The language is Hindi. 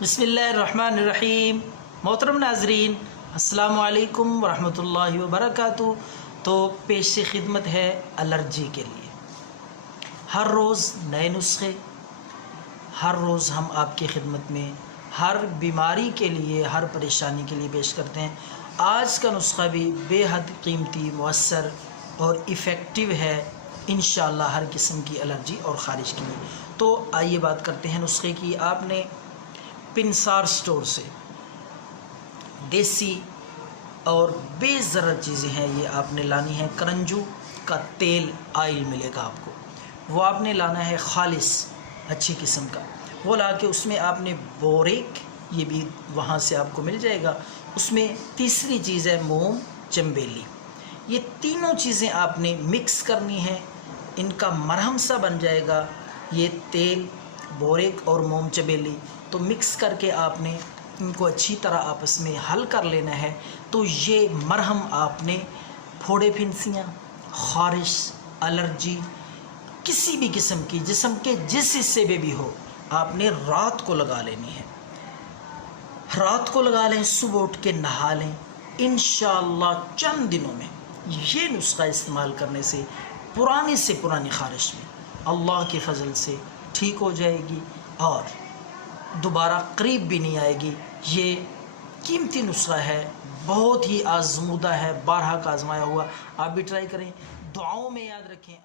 बिस्मिल्लाहिर्रहमानिर्रहीम। मोहतरम नाजरीन, अस्सलामु अलैकुम वरहमतुल्लाहि वबरकातुहू। तो पेश खिदमत है एलर्जी के लिए। हर रोज़ नए नुस्खे, हर रोज़ हम आपकी खिदमत में हर बीमारी के लिए, हर परेशानी के लिए पेश करते हैं। आज का नुस्खा भी बेहद कीमती, मुअस्सर और इफ़ेक्टिव है इंशाअल्लाह हर किस्म की एलर्जी और ख़ारिश के लिए। तो आइए बात करते हैं नुस्खे की। आपने पिंसार स्टोर से देसी और बेज़रर चीज़ें हैं, ये आपने लानी है। करंजू का तेल, आयल मिलेगा आपको, वो आपने लाना है खालिस अच्छी किस्म का। वो ला के उसमें आपने बोरेक, ये भी वहाँ से आपको मिल जाएगा। उसमें तीसरी चीज़ है मोम चंबेली। ये तीनों चीज़ें आपने मिक्स करनी है, इनका मरहम सा बन जाएगा ये तेल, बोरेक और मोम चंबेली। तो मिक्स करके आपने इनको अच्छी तरह आपस में हल कर लेना है। तो ये मरहम आपने फोड़े फिंसियाँ, ख़ारिश, एलर्जी, किसी भी किस्म की जिस्म के जिस हिस्से में भी हो, आपने रात को लगा लेनी है। रात को लगा लें, सुबह उठ के नहा लें। इंशाअल्लाह चंद दिनों में ये नुस्खा इस्तेमाल करने से पुरानी ख़ारिश में अल्लाह के फ़ज़ल से ठीक हो जाएगी और दोबारा करीब भी नहीं आएगी। ये कीमती नुस्खा है, बहुत ही आज़मूदा है, बारहा का आज़माया हुआ। आप भी ट्राई करें, दुआओं में याद रखें।